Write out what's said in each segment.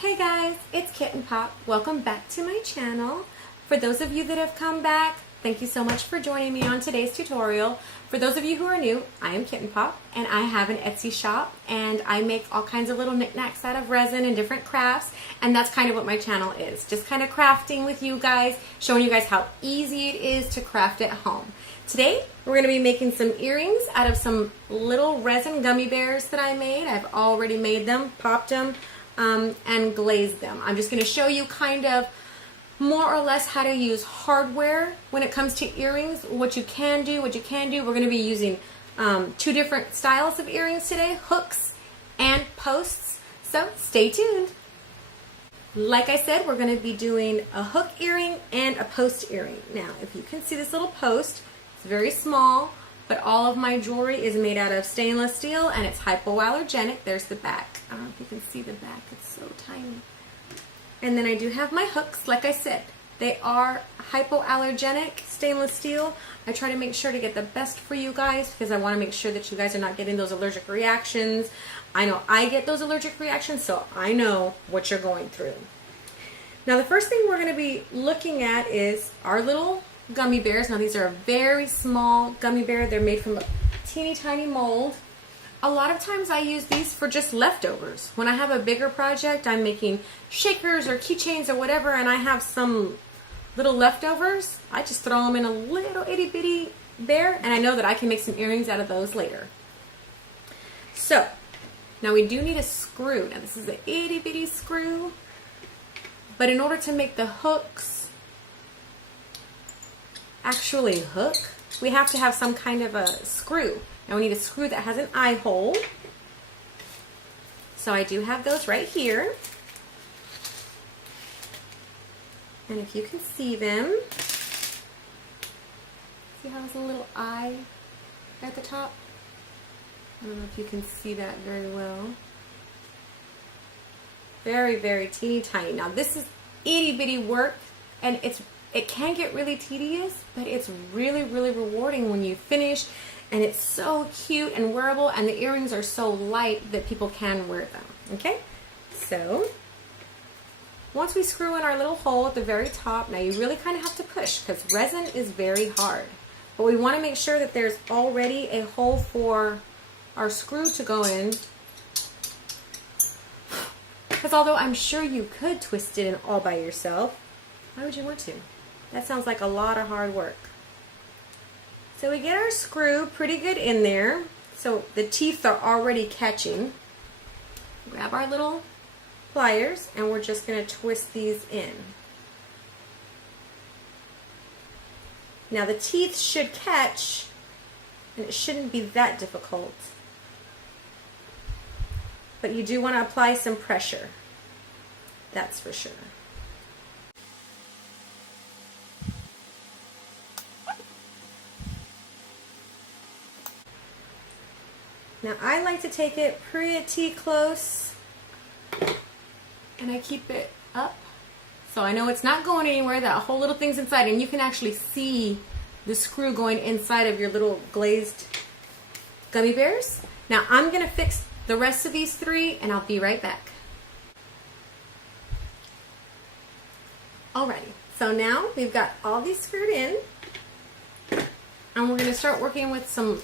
Hey guys, it's Kitten Pop. Welcome back to my channel. For those of you that have come back, thank you so much for joining me on today's tutorial. For those of you who are new, I am Kitten Pop and I have an Etsy shop and I make all kinds of little knickknacks out of resin and different crafts, and that's kind of what my channel is. Just kind of crafting with you guys, showing you guys how easy it is to craft at home. Today, we're going to be making some earrings out of some little resin gummy bears that I made. I've already made them, popped them, and glazed them. I'm just going to show you kind of more or less how to use hardware when it comes to earrings, what you can do. We're going to be using two different styles of earrings today, hooks and posts, so stay tuned. Like I said, we're going to be doing a hook earring and a post earring. Now, if you can see this little post, it's very small, but all of my jewelry is made out of stainless steel and it's hypoallergenic. There's the back. I don't know if you can see the back. It's so tiny. And then I do have my hooks. Like I said, they are hypoallergenic stainless steel. I try to make sure to get the best for you guys because I want to make sure that you guys are not getting those allergic reactions. I know I get those allergic reactions, so I know what you're going through. Now the first thing we're going to be looking at is our little gummy bears. Now these are a very small gummy bear. They're made from a teeny tiny mold. A lot of times I use these for just leftovers. When I have a bigger project, I'm making shakers or keychains or whatever, and I have some little leftovers, I just throw them in a little itty bitty bear, and I know that I can make some earrings out of those later. So, now we do need a screw. Now this is an itty bitty screw, but in order to make the hooks actually hook, we have to have some kind of a screw. Now we need a screw that has an eye hole. So I do have those right here. And if you can see them, see how there's a little eye at the top? I don't know if you can see that very well. Very, very teeny tiny. Now this is itty bitty work, and it can get really tedious, but it's really, really rewarding when you finish. And it's so cute and wearable, and the earrings are so light that people can wear them. Okay? So, once we screw in our little hole at the very top, now you really kind of have to push because resin is very hard. But we want to make sure that there's already a hole for our screw to go in. Because although I'm sure you could twist it in all by yourself, why would you want to? That sounds like a lot of hard work. So we get our screw pretty good in there, so the teeth are already catching. Grab our little pliers and we're just going to twist these in. Now the teeth should catch and it shouldn't be that difficult, but you do want to apply some pressure, that's for sure. Now I like to take it pretty close and I keep it up so I know it's not going anywhere. That whole little thing's inside, and you can actually see the screw going inside of your little glazed gummy bears. Now I'm going to fix the rest of these three and I'll be right back. Alrighty, so now we've got all these screwed in and we're going to start working with some,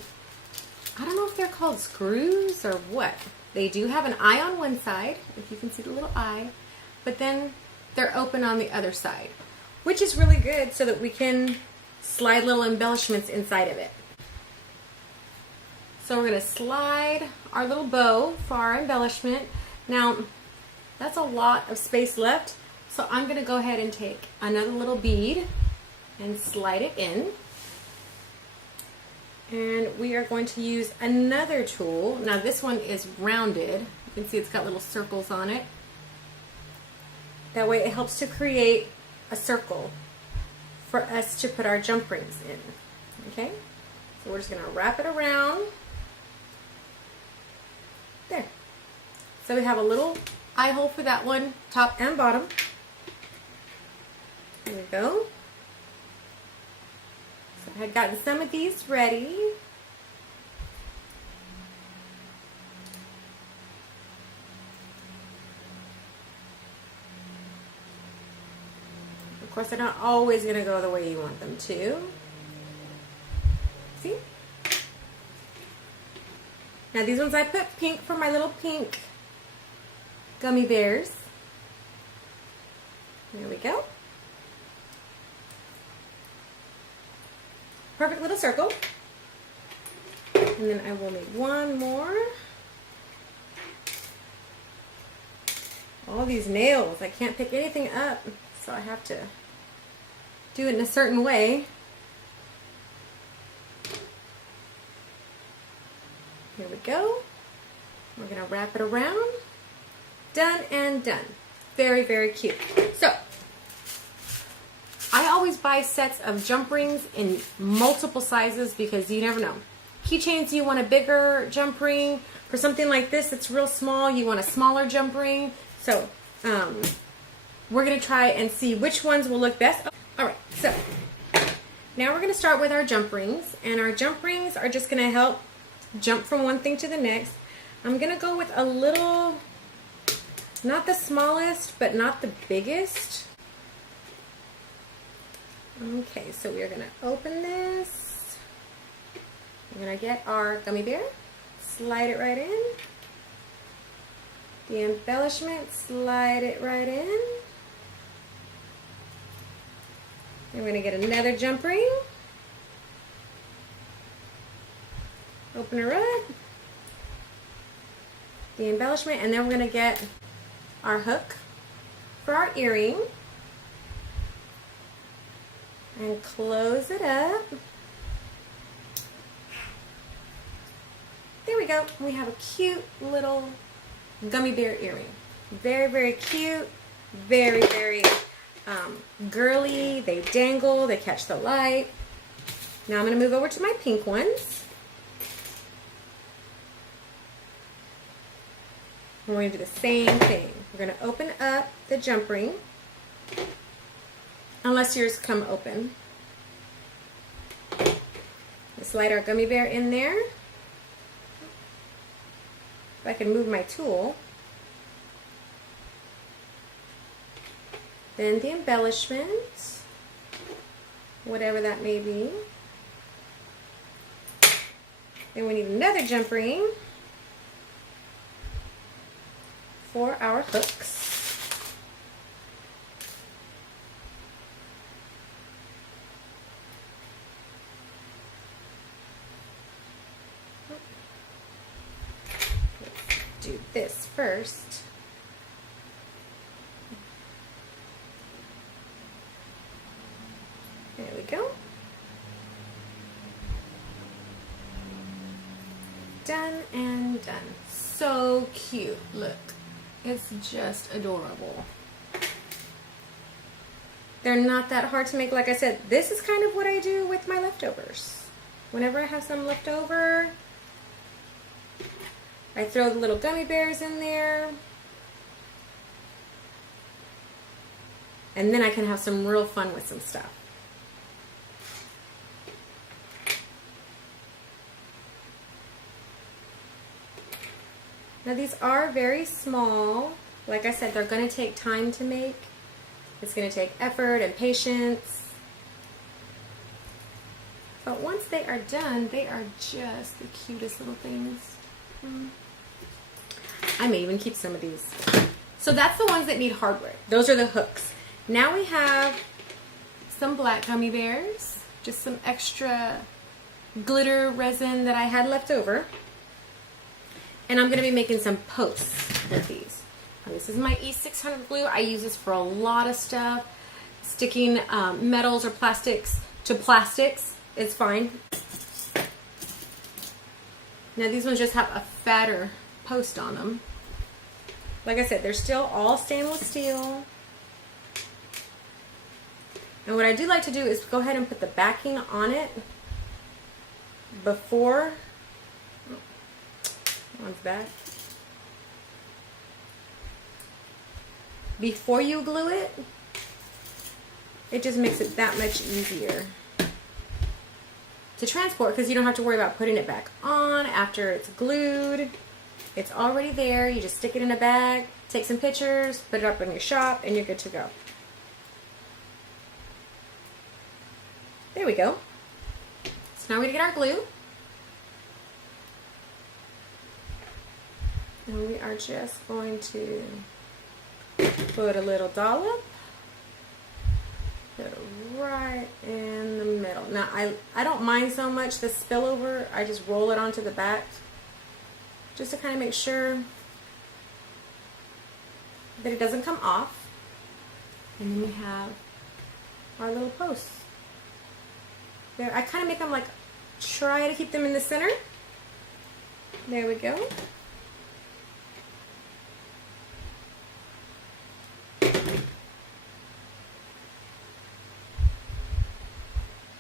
I don't know if they're called screws or what. They do have an eye on one side, if you can see the little eye, but then they're open on the other side, which is really good so that we can slide little embellishments inside of it. So we're going to slide our little bow for our embellishment. Now, that's a lot of space left, so I'm going to go ahead and take another little bead and slide it in. And we are going to use another tool. Now this one is rounded. You can see it's got little circles on it. That way it helps to create a circle for us to put our jump rings in. Okay? So we're just going to wrap it around. There. So we have a little eye hole for that one, top and bottom. There we go. I had gotten some of these ready. course, they're not always going to go the way you want them to. See? Now these ones I put pink for my little pink gummy bears. There we go. Perfect little circle. And then I will need one more. All these nails, I can't pick anything up, so I have to do it in a certain way. Here we go. We're gonna wrap it around. Done and done. Very, very cute. So, I always buy sets of jump rings in multiple sizes because you never know. Keychains, you want a bigger jump ring. For something like this that's real small, you want a smaller jump ring. So, we're gonna try and see which ones will look best. Alright, so, now we're gonna start with our jump rings. And our jump rings are just gonna help jump from one thing to the next. I'm gonna go with a little, not the smallest, but not the biggest. Okay, so we are gonna open this. We're gonna get our gummy bear, slide it right in. The embellishment, slide it right in. And we're gonna get another jump ring. Open her up. The embellishment, and then we're gonna get our hook for our earring. And close it up. There we go. We have a cute little gummy bear earring. Very, very cute. Very, very girly. They dangle. They catch the light. Now I'm going to move over to my pink ones. And we're going to do the same thing. We're going to open up the jump ring. Unless yours come open. Let's slide our gummy bear in there. If I can move my tool. Then the embellishment, whatever that may be. Then we need another jump ring for our hooks. Do this first. There we go. Done and done. So cute. Look. It's just adorable. They're not that hard to make. Like I said, this is kind of what I do with my leftovers. Whenever I have some left over, I throw the little gummy bears in there. And then I can have some real fun with some stuff. Now these are very small. Like I said, they're going to take time to make. It's going to take effort and patience. But once they are done, they are just the cutest little things. I may even keep some of these. So that's the ones that need hardware. Those are the hooks. Now we have some black gummy bears. Just some extra glitter resin that I had left over. And I'm going to be making some posts with these. Now, this is my E600 glue. I use this for a lot of stuff. Sticking metals or plastics to plastics is fine. Now these ones just have a fatter post on them. Like I said, they're still all stainless steel. And what I do like to do is go ahead and put the backing on it before. One's back. Before you glue it, it just makes it that much easier to transport because you don't have to worry about putting it back on after it's glued. It's already there. You just stick it in a bag, take some pictures, put it up in your shop, and you're good to go. There we go. So now we're gonna get our glue. And we are just going to put a little dollop, put it right in the middle. Now I don't mind so much the spillover. I just roll it onto the back just to kind of make sure that it doesn't come off. And then we have our little posts. There, I kind of make them like, try to keep them in the center. There we go.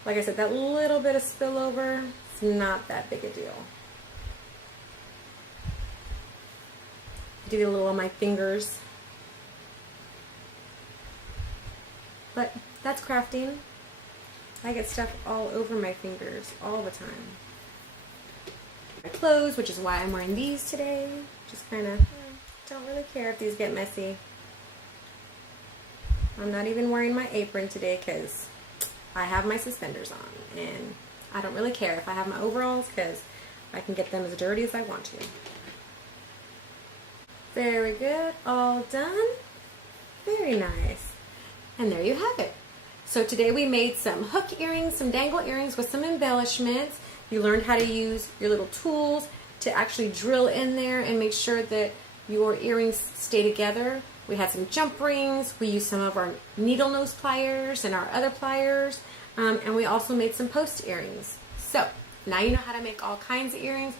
Like I said, that little bit of spillover, it's not that big a deal. I do get a little on my fingers. But that's crafting. I get stuff all over my fingers all the time. My clothes, which is why I'm wearing these today. Just kind of don't really care if these get messy. I'm not even wearing my apron today because I have my suspenders on, and I don't really care if I have my overalls because I can get them as dirty as I want to. Very good, all done. Very nice. And there you have it. So today we made some hook earrings, some dangle earrings with some embellishments. You learned how to use your little tools to actually drill in there and make sure that your earrings stay together. We had some jump rings. We used some of our needle nose pliers and our other pliers. And we also made some post earrings. So now you know how to make all kinds of earrings.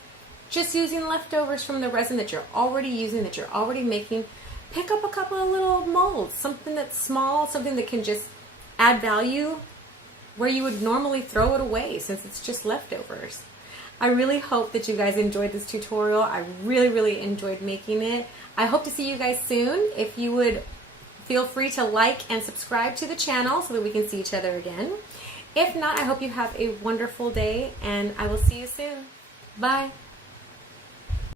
Just using leftovers from the resin that you're already using, that you're already making. Pick up a couple of little molds, something that's small, something that can just add value where you would normally throw it away since it's just leftovers. I really hope that you guys enjoyed this tutorial. I really enjoyed making it. I hope to see you guys soon. If you would feel free to like and subscribe to the channel so that we can see each other again. If not, I hope you have a wonderful day and I will see you soon. Bye.